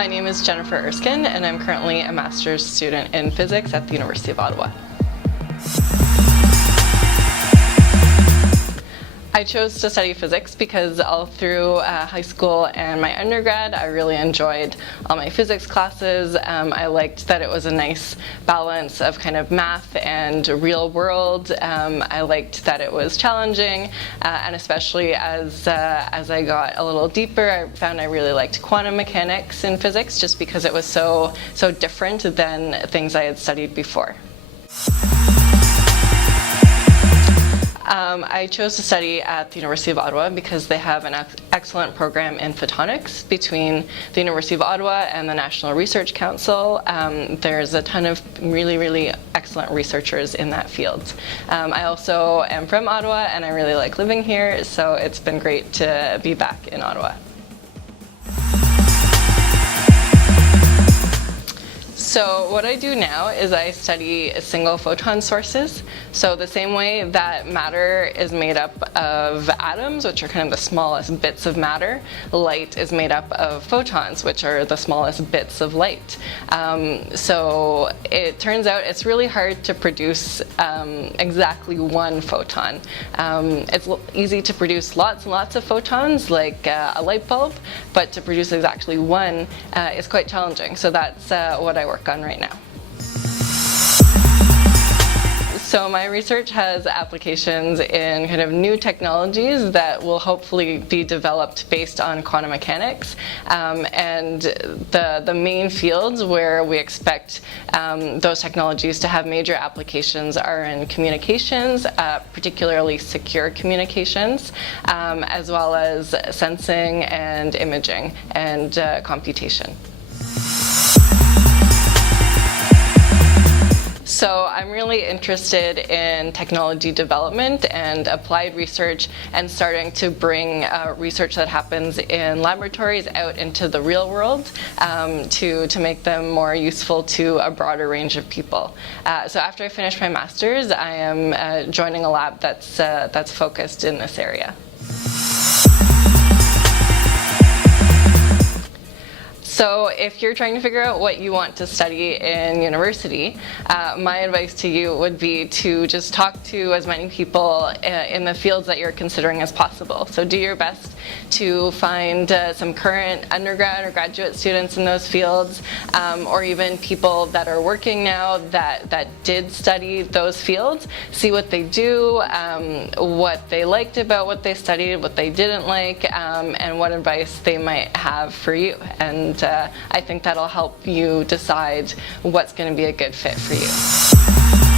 My name is Jennifer Erskine, and I'm currently a master's student in physics at the University of Ottawa. I chose to study physics because all through high school and my undergrad I really enjoyed all my physics classes. I liked that it was a nice balance of kind of math and real world. I liked that it was challenging, and especially as I got a little deeper, I found I really liked quantum mechanics in physics just because it was so different than things I had studied before. I chose to study at the University of Ottawa because they have an excellent program in photonics between the University of Ottawa and the National Research Council. There's a ton of really excellent researchers in that field. I also am from Ottawa and I really like living here, so it's been great to be back in Ottawa. So what I do now is I study single photon sources. So the same way that matter is made up of atoms, which are kind of the smallest bits of matter, light is made up of photons, which are the smallest bits of light. So it turns out it's really hard to produce exactly one photon. It's easy to produce lots and lots of photons, like a light bulb, but to produce exactly one is quite challenging. So that's what I work on right now. So my research has applications in kind of new technologies that will hopefully be developed based on quantum mechanics, and the main fields where we expect those technologies to have major applications are in communications, particularly secure communications, as well as sensing and imaging and computation. So I'm really interested in technology development and applied research and starting to bring research that happens in laboratories out into the real world to make them more useful to a broader range of people. So after I finish my master's, I am joining a lab that's focused in this area. So if you're trying to figure out what you want to study in university, my advice to you would be to just talk to as many people in the fields that you're considering as possible. So do your best to find some current undergrad or graduate students in those fields, or even people that are working now that did study those fields. See what they do, what they liked about what they studied, what they didn't like, and what advice they might have for you. And I think that'll help you decide what's going to be a good fit for you.